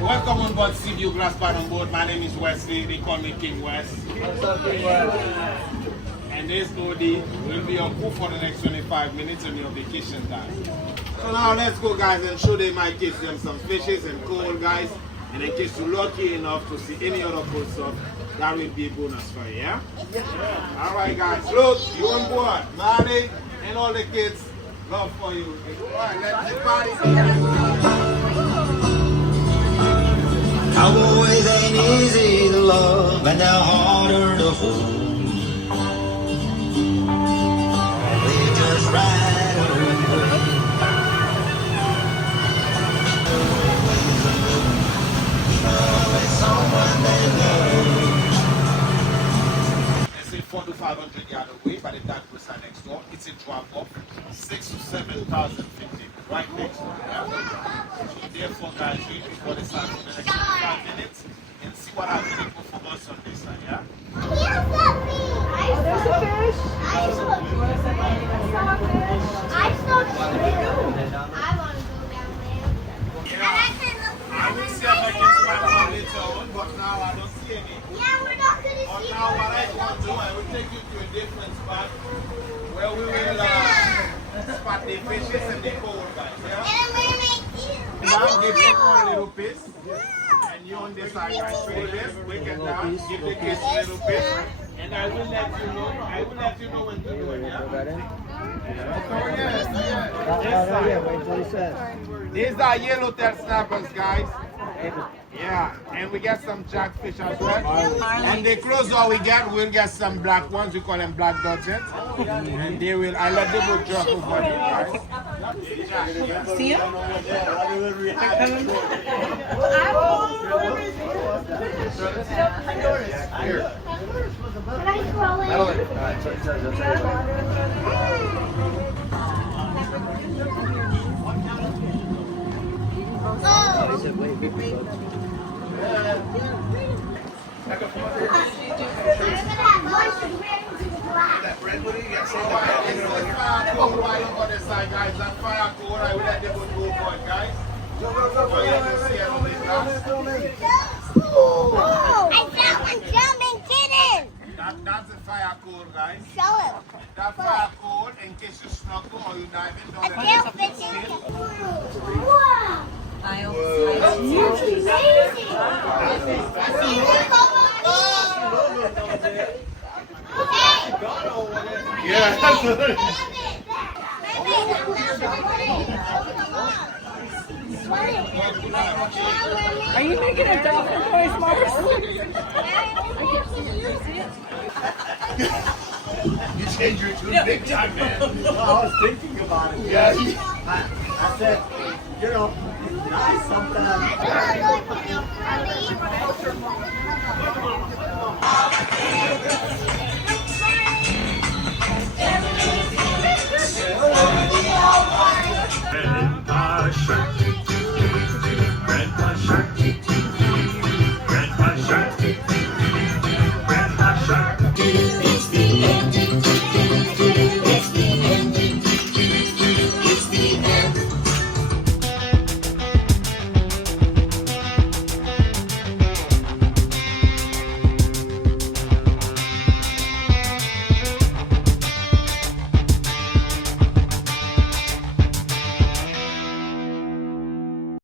Welcome on board Seaview Glass Bar on board. My name is Wesley. They call me King West. And this Cody will be your crew for the next 25 minutes on your vacation time. So now let's go, guys, and show them I catch them some fishes and coal, guys. And in case you're lucky enough to see any other cool stuff, that will be a bonus for you, yeah? All right, guys. Look, you on board. Marty and all the kids, love for you. All right, let's party. Cowboys ain't easy to love, and they're harder to hold. They just ride away. Always someone they love. Let's say 400 to 500 yards away by the time we sign next door. It's a drop off, 6,000 to 7,000 feet right next door. Yeah? So therefore, guys, wait before the start for the next 5 minutes and see what our video performance on this side, yeah? Oh, there's a fish. I saw a fish. I saw two. I want to go down there. Yeah. I will see if I can spot one later on, but now I don't see any. Yeah, we're not going to But see now what I want to do, I will take you to a different spot where we will spot the fishes and the coal guys, yeah? And we're going to make you. Now give them one little piece. And you on this side, guys, for this, break it down, give the kids a little bit, and I will let you know when to do it, yeah? These are yellowtail snappers, guys. Yeah, and we get some jackfish as well. And the closer we get, we'll get some black ones, we call them black dodgers. And they will, I let them go drop over you guys. See you? Here. Can I scroll in? Guys, that fire code, I will let them go for it, guys. I found one jumping kitten. That's the fire code, guys. Show him. That fire code, in case you snorkel or you dive in, A don't tail let fishing. Wow. That's Are you making a dolphin noise, Mars? You changed your tune big time, man. Well, I was thinking about it. Yeah. I said, you know, nice sometimes.